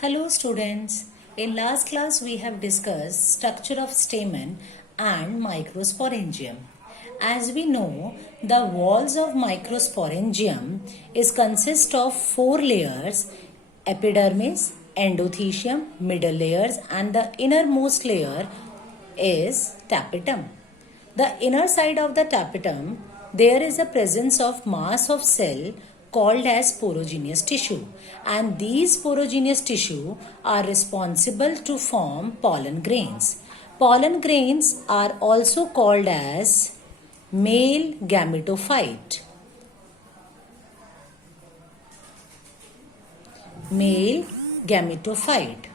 Hello students. In last class we have discussed structure of stamen and microsporangium. As we know, the walls of microsporangium is consist of four layers: epidermis, endothecium, middle layers, and the innermost layer is tapetum. The inner side of the tapetum, there is a presence of mass of cell called as sporogenous tissue, and these sporogenous tissue are responsible to form pollen grains. Pollen grains are also called as male gametophyte. Male gametophyte.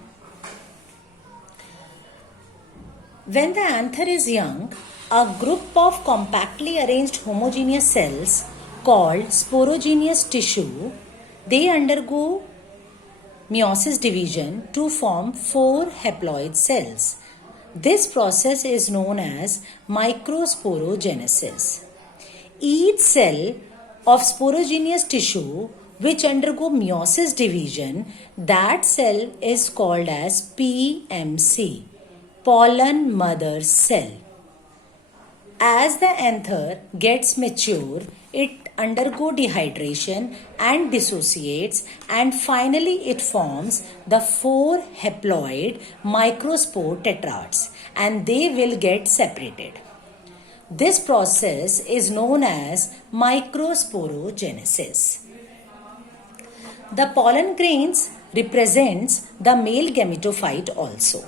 When the anther is young, a group of compactly arranged homogeneous cells called sporogenous tissue, they undergo meiosis division to form four haploid cells. This process is known as microsporogenesis. Each cell of sporogenous tissue which undergo meiosis division, that cell is called as PMC, pollen mother cell. As the anther gets mature, it undergo dehydration and dissociates, and finally it forms the four haploid microspore tetrads, and they will get separated. This process is known as microsporogenesis. The pollen grains represents the male gametophyte also.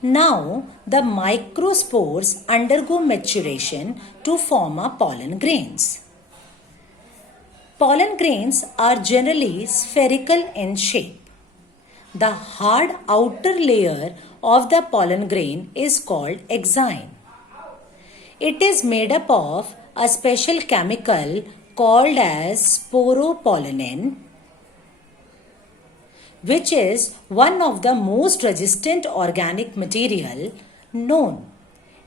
Now, the microspores undergo maturation to form a pollen grains. Pollen grains are generally spherical in shape. The hard outer layer of the pollen grain is called exine. It is made up of a special chemical called as sporopollenin, which is one of the most resistant organic material known.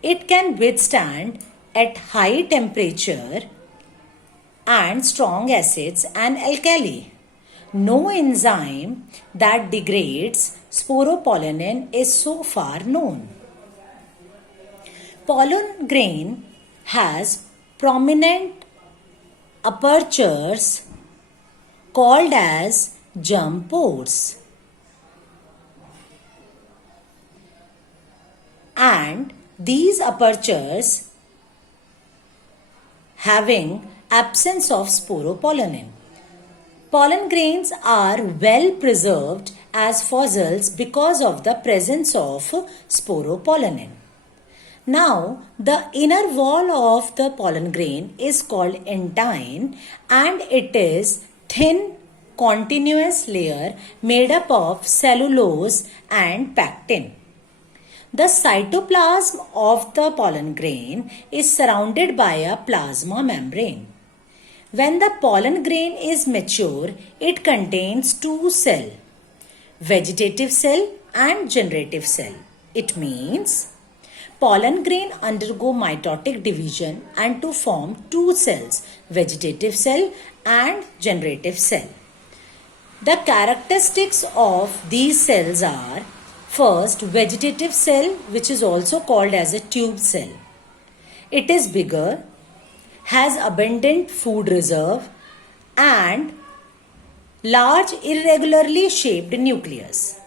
It can withstand at high temperature and strong acids and alkali. No enzyme that degrades sporopollenin is so far known. Pollen grain has prominent apertures called as germ pores, and these apertures having absence of sporopollenin. Pollen grains are well preserved as fossils because of the presence of sporopollenin. Now, the inner wall of the pollen grain is called entine, and it is thin continuous layer made up of cellulose and pectin. The cytoplasm of the pollen grain is surrounded by a plasma membrane. When the pollen grain is mature, it contains two cells, vegetative cell and generative cell. It means pollen grain undergo mitotic division and to form two cells, vegetative cell and generative cell. The characteristics of these cells are: first, vegetative cell, which is also called as a tube cell. It is bigger, has abundant food reserve, and large irregularly shaped nucleus.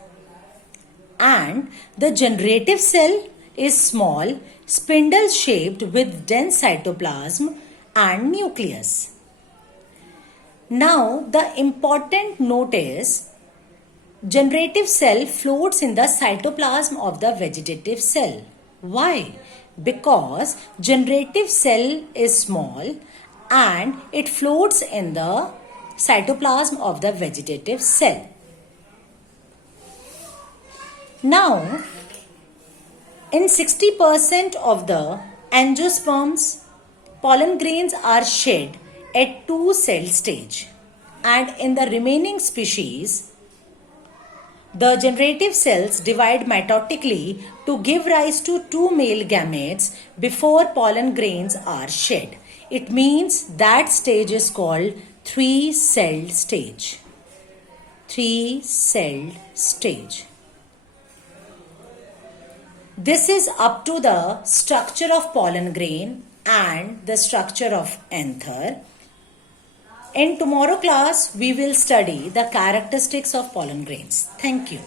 And the generative cell is small, spindle shaped with dense cytoplasm and nucleus. Now, the important note is generative cell floats in the cytoplasm of the vegetative cell. Why? Because generative cell is small and it floats in the cytoplasm of the vegetative cell. Now, in 60% of the angiosperms, pollen grains are shed at two cell stage, and in the remaining species, the generative cells divide mitotically to give rise to two male gametes before pollen grains are shed. It means that stage is called three-celled stage. 3-celled stage. This is up to the structure of pollen grain and the structure of anther. In tomorrow class, we will study the characteristics of pollen grains. Thank you.